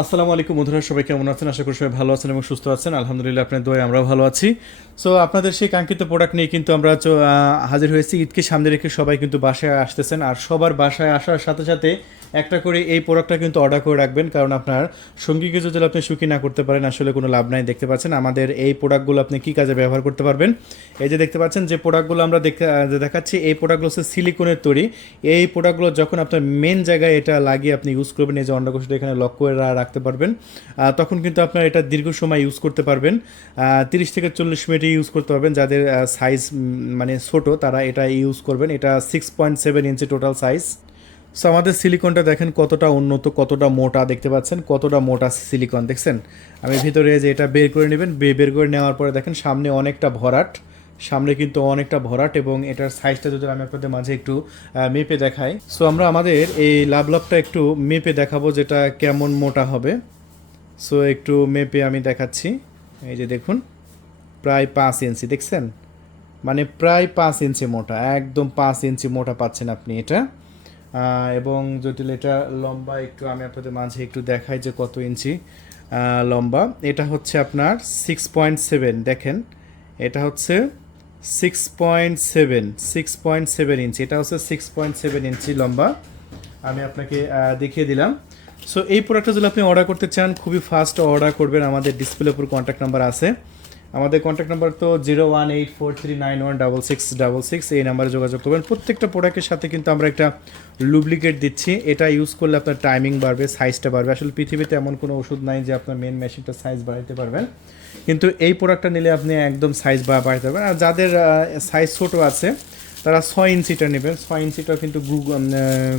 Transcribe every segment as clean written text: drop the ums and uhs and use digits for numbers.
আসসালামু আলাইকুম বন্ধুরা, সবাই কেমন আছেন? আশা করি সবাই ভালো আছেন এবং সুস্থ আছেন। আলহামদুলিল্লাহ, আপনার দোয়ায় আমরাও ভালো আছি। সো আপনাদের সেই কাঙ্ক্ষিত প্রোডাক্ট নিয়ে কিন্তু আমরা হাজির হয়েছি। ঈদকে সামনে রেখে সবাই কিন্তু বাসায় আসতেছেন, আর সবার বাসায় আসার সাথে সাথে একটা করে এই প্রোডাক্টটা কিন্তু অর্ডার করে রাখবেন, কারণ আপনার সঙ্গীকে যদি আপনি সুখী না করতে পারেন আসলে কোনো লাভ নাই। দেখতে পাচ্ছেন আমাদের এই প্রোডাক্টগুলো আপনি কী কাজে ব্যবহার করতে পারবেন। এই যে দেখতে পাচ্ছেন যে প্রোডাক্টগুলো আমরা দেখাচ্ছি, এই প্রোডাক্টগুলো হচ্ছে সিলিকনের তৈরি। এই প্রোডাক্টগুলো যখন আপনার মেন জায়গায় এটা লাগিয়ে আপনি ইউজ করবেন, এই যে অন্ডকোষটা এখানে লক করে রাখতে পারবেন, তখন কিন্তু আপনার এটা দীর্ঘ সময় ইউজ করতে পারবেন। 30 থেকে 40 মিনিটে ইউজ করতে পারবেন। যাদের সাইজ মানে ছোট তারা এটা ইউজ করবেন। এটা 6.7 ইঞ্চি টোটাল সাইজ। সো আমাদের সিলিকনটা দেখেন কতটা উন্নত, কতটা মোটা, দেখতে পাচ্ছেন কতটা মোটা সিলিকন দেখছেন। আমি ভিতরে যে এটা বের করে নেবেন, বের করে নেওয়ার পরে দেখেন সামনে অনেকটা ভরাট, সামনে কিন্তু অনেকটা ভরাট, এবং এটার সাইজটা যদি আমি আপনাদের মাঝে একটু মেপে দেখাই। সো আমরা আমাদের এই লাভটা একটু মেপে দেখাবো যেটা কেমন মোটা হবে। সো একটু মেপে আমি দেখাচ্ছি। এই যে দেখুন, প্রায় 5 ইঞ্চি দেখছেন, মানে প্রায় 5 ইঞ্চি মোটা, একদম 5 ইঞ্চি মোটা পাচ্ছেন আপনি এটা। এবং যদি এটা লম্বা একটু আমি আপনাদের মাঝে একটু দেখাই যে কত ইঞ্চি লম্বা। এটা হচ্ছে আপনার 6.7, দেখেন এটা হচ্ছে 6.7 ইঞ্চি, এটা হচ্ছে 6.7 ইঞ্চি লম্বা। আমি আপনাকে দেখিয়ে দিলাম। সো এই প্রোডাক্টটা যদি আপনি অর্ডার করতে চান, খুবই ফাস্ট অর্ডার করবেন। আমাদের ডিসপ্লের উপর কন্ট্যাক্ট নাম্বার আছে। আমাদের কন্ট্যাক্ট নাম্বার তো 01843916666, এই নাম্বারে যোগাযোগ করবেন। প্রত্যেকটা প্রোডাক্টের সাথে কিন্তু আমরা একটা লুব্লিকেট দিচ্ছি। এটা ইউজ করলে আপনার টাইমিং বাড়বে, সাইজটা বাড়বে। আসলে পৃথিবীতে এমন কোনো ওষুধ নাই যে আপনার মেন মেশিনটা সাইজ বাড়াতে পারবেন, কিন্তু এই প্রোডাক্টটা নিলে আপনি একদম সাইজ বাড়াতে পারবেন। আর যাদের সাইজ ছোটো আছে তারা 6 ইঞ্চিটা নেবেন। 6 ইঞ্চিটাও কিন্তু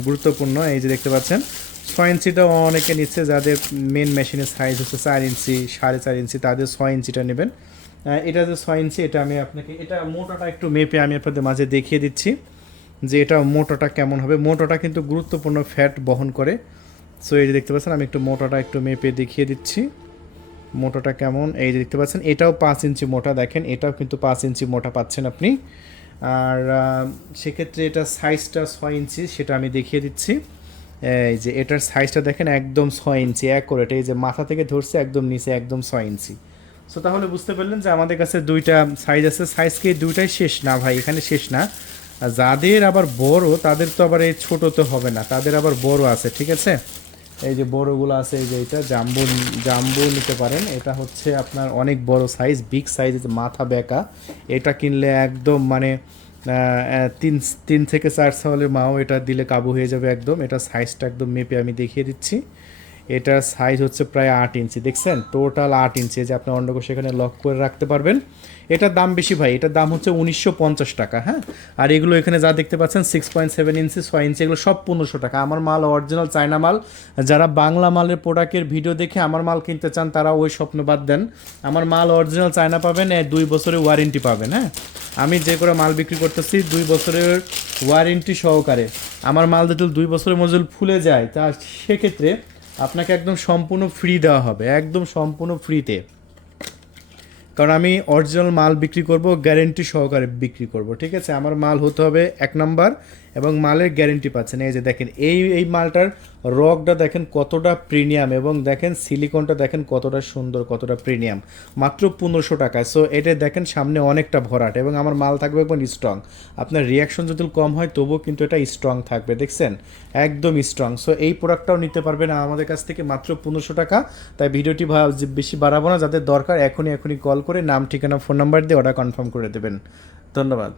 গুরুত্বপূর্ণ। এই যে দেখতে পাচ্ছেন 6 ইঞ্চিটাও অনেকে নিচ্ছে। যাদের মেন মেশিনের সাইজ হচ্ছে 4 ইঞ্চি, 4.5 ইঞ্চি, তাদের 6 ইঞ্চিটা নেবেন। এটা যে 6 ইঞ্চি, এটা আমি আপনাকে এটা মোটাটা একটু মেপে আমি আপনাদের মাঝে দেখিয়ে দিচ্ছি যে এটা মোটাটা কেমন হবে। মোটাটা কিন্তু গুরুত্বপূর্ণ ফ্যাট বহন করে। সো এই যে দেখতে পাচ্ছেন আমি একটু মোটাটা একটু মেপে দেখিয়ে দিচ্ছি মোটাটা কেমন। এই যে দেখতে পাচ্ছেন এটাও 5 ইঞ্চি মোটা, দেখেন এটাও কিন্তু 5 ইঞ্চি মোটা পাচ্ছেন আপনি। আর সেক্ষেত্রে এটা সাইজটা 6 ইঞ্চি, সেটা আমি দেখিয়ে দিচ্ছি। এই যে এটার সাইজটা দেখেন একদম 6 ইঞ্চি অ্যাকুরেট, এই যে মাথা থেকে ধরছে একদম নিচে একদম 6 ইঞ্চি। সো তাহলে বুঝতে পারলেন যে আমাদের কাছে দুইটা সাইজ আছে। সাইজ কি দুইটাই শেষ না ভাই, এখানে শেষ না। আর যাদের আবার বড় তাদের তো আবার এই ছোটো তো হবে না, তাদের আবার বড় আছে, ঠিক আছে। এই যে বড়গুলো আছে, এই যে এটা জাম্বো, জাম্বো নিতে পারেন। এটা হচ্ছে আপনার অনেক বড় সাইজ, বিগ সাইজ, মাথা বেঁকা। এটা কিনলে একদম মানে 3 থেকে 4 সালের মাও এটা দিলে কাবু হয়ে যাবে একদম। এটা সাইজটা একদম মেপে আমি দেখিয়ে দিচ্ছি। এটার সাইজ হচ্ছে প্রায় 8 ইঞ্চি, দেখছেন টোটাল 8 ইঞ্চি, যে আপনি অন্ডকোষ এখানে লক করে রাখতে পারবেন। এটার দাম বেশি ভাই, এটার দাম হচ্ছে 1950 টাকা। হ্যাঁ, আর এগুলো এখানে যা দেখতে পাচ্ছেন 6.7 ইঞ্চি, 6 ইঞ্চি, এগুলো সব 1500 টাকা। আমার মাল অরিজিনাল চায়না মাল। যারা বাংলা মালের প্রোডাক্টের ভিডিও দেখে আমার মাল কিনতে চান তারা ওই স্বপ্ন বাদ দেন। আমার মাল অরিজিনাল চায়না পাবেন, 2 বছরের ওয়ারেন্টি পাবেন। হ্যাঁ, আমি যে করে মাল বিক্রি করতেছি 2 বছরের ওয়ারেন্টি সহকারে। আমার মাল যদি 2 বছরের মজুল ফুলে যায় তা সেক্ষেত্রে আপনাকে একদম সম্পূর্ণ ফ্রি দেওয়া হবে, একদম সম্পূর্ণ ফ্রিতে। কারণ আমি অরিজিনাল মাল বিক্রি করব, গ্যারেন্টি সহকারে বিক্রি করব, ঠিক আছে। আমার মাল হতে হবে 1 নাম্বার, এবং মালের গ্যারেন্টি পাচ্ছেন। এই যে দেখেন এই মালটার রকটা দেখেন কতটা প্রিমিয়াম, এবং দেখেন সিলিকনটা দেখেন কতটা সুন্দর, কতটা প্রিমিয়াম, মাত্র 1500 টাকায়। সো এটা দেখেন সামনে অনেকটা ভরাট, এবং আমার মাল থাকবে একদম স্ট্রং। আপনার রিয়াকশন যদি কম হয় তবুও কিন্তু এটা স্ট্রং থাকবে, দেখছেন একদম স্ট্রং। সো এই প্রোডাক্টটাও নিতে পারবেন আমাদের কাছ থেকে মাত্র 1500 টাকা। তাই ভিডিওটি বেশি বাড়াবো না, যাদের দরকার এখনই কল করে নাম, ঠিকানা, ফোন নাম্বার দিয়ে অর্ডার কনফার্ম করে দেবেন। ধন্যবাদ।